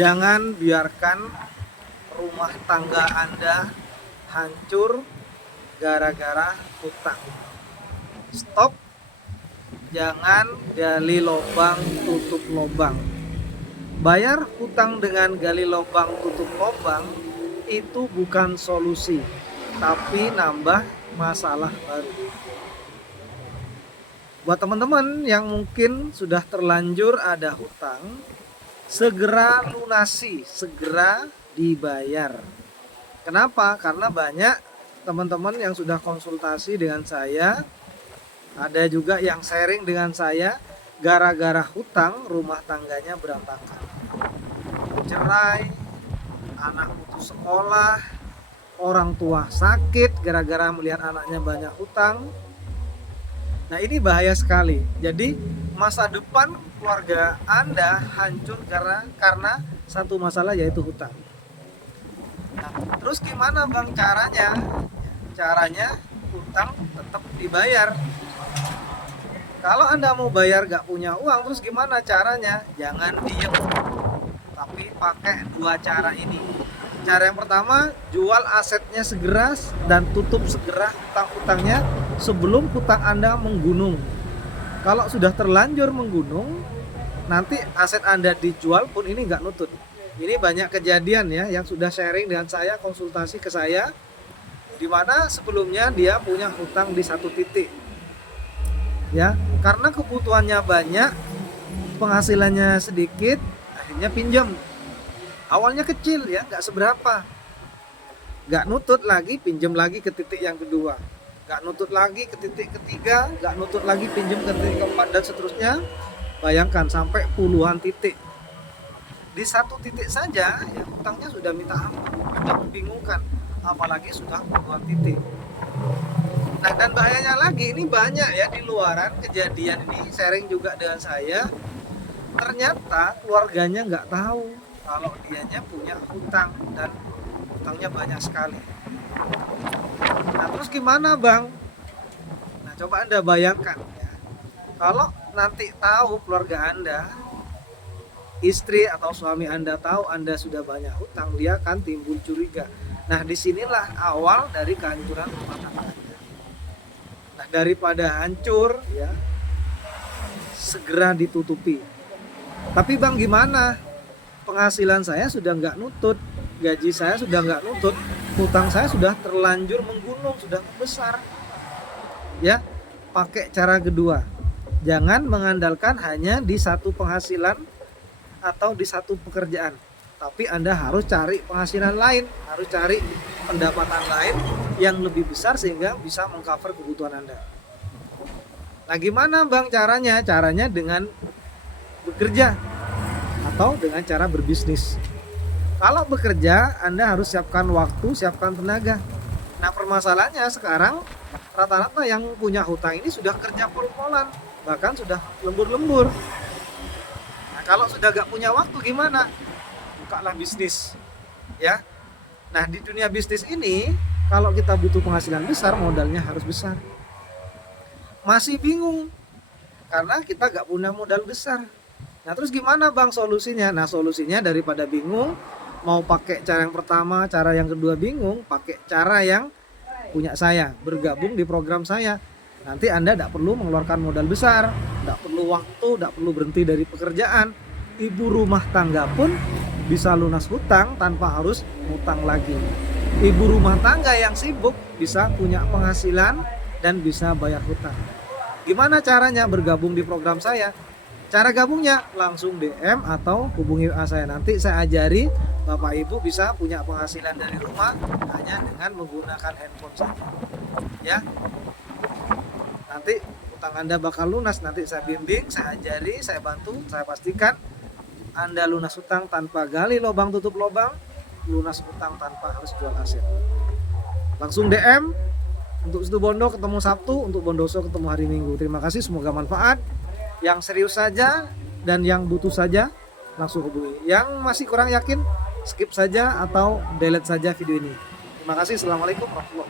Jangan biarkan rumah tangga Anda hancur gara-gara hutang. Stop, jangan gali lubang tutup lubang. Bayar hutang dengan gali lubang tutup lubang itu bukan solusi, tapi nambah masalah baru. Buat teman-teman yang mungkin sudah terlanjur ada hutang, segera lunasi, segera dibayar. Kenapa? Karena banyak teman-teman yang sudah konsultasi dengan saya, ada juga yang sharing dengan saya, gara-gara hutang rumah tangganya berantakan. Cerai, anak putus sekolah, orang tua sakit gara-gara melihat anaknya banyak hutang. Nah, ini bahaya sekali. Jadi masa depan keluarga Anda hancur karena satu masalah, yaitu hutang. Nah, terus gimana Bang caranya? Caranya hutang tetap dibayar. Kalau Anda mau bayar gak punya uang, terus gimana caranya? Jangan diem, tapi pakai dua cara ini. Cara yang pertama, jual asetnya segera dan tutup segera hutang-hutangnya sebelum hutang Anda menggunung. Kalau sudah terlanjur menggunung, nanti aset Anda dijual pun ini nggak nutut. Ini banyak kejadian ya yang sudah sharing dengan saya, konsultasi ke saya, di mana sebelumnya dia punya hutang di satu titik. Ya, karena kebutuhannya banyak, penghasilannya sedikit, akhirnya pinjam. Awalnya kecil ya, nggak seberapa, nggak nutut lagi, pinjam lagi ke titik yang kedua, nggak nutut lagi ke titik ketiga, nggak nutut lagi, pinjam ke titik keempat, dan seterusnya. Bayangkan sampai puluhan titik. Di satu titik saja ya hutangnya sudah minta ampun, sudah membingungkan, apalagi sudah puluhan titik. Nah, dan bahayanya lagi, ini banyak ya di luaran kejadian ini, sharing juga dengan saya. Ternyata keluarganya nggak tahu kalau dianya punya hutang dan hutangnya banyak sekali. Nah, terus gimana Bang? Nah, coba Anda bayangkan ya. Kalau nanti tahu keluarga Anda, istri atau suami Anda tahu Anda sudah banyak hutang, dia akan timbul curiga. Nah, disinilah awal dari kehancuran rumah tangga Anda. Nah, daripada hancur ya, segera ditutupi. Tapi Bang gimana? Penghasilan saya sudah nggak nutut, gaji saya sudah nggak nutut, hutang saya sudah terlanjur menggunung, sudah membesar. Ya, pakai cara kedua. Jangan mengandalkan hanya di satu penghasilan atau di satu pekerjaan, tapi Anda harus cari penghasilan lain, harus cari pendapatan lain yang lebih besar sehingga bisa mengcover kebutuhan Anda. Nah, gimana Bang caranya? Caranya dengan bekerja atau dengan cara berbisnis. Kalau bekerja, Anda harus siapkan waktu, siapkan tenaga. Nah, permasalahannya sekarang rata-rata yang punya hutang ini sudah kerja pol-polan, bahkan sudah lembur-lembur. Nah, kalau sudah gak punya waktu gimana? Bukalah bisnis. Ya. Nah, di dunia bisnis ini, kalau kita butuh penghasilan besar, modalnya harus besar. Masih bingung karena kita gak punya modal besar. Nah, terus gimana Bang solusinya? Nah, solusinya daripada bingung, mau pakai cara yang pertama, cara yang kedua bingung, pakai cara yang punya saya, bergabung di program saya. Nanti Anda tidak perlu mengeluarkan modal besar, tidak perlu waktu, tidak perlu berhenti dari pekerjaan. Ibu rumah tangga pun bisa lunas hutang tanpa harus hutang lagi. Ibu rumah tangga yang sibuk bisa punya penghasilan dan bisa bayar hutang. Gimana caranya bergabung di program saya? Cara gabungnya langsung DM atau hubungi WA saya. Nanti saya ajari Bapak Ibu bisa punya penghasilan dari rumah hanya dengan menggunakan handphone saja. Ya. Nanti hutang Anda bakal lunas, nanti saya bimbing, saya ajari, saya bantu, saya pastikan Anda lunas hutang tanpa gali lubang tutup lubang, lunas hutang tanpa harus jual aset. Langsung DM. Untuk Situ Bondo ketemu Sabtu, untuk Bondoso ketemu hari Minggu. Terima kasih, semoga manfaat. Yang serius saja dan yang butuh saja langsung hubungi. Yang masih kurang yakin, skip saja atau delete saja video ini. Terima kasih. Assalamualaikum warahmatullahi wabarakatuh.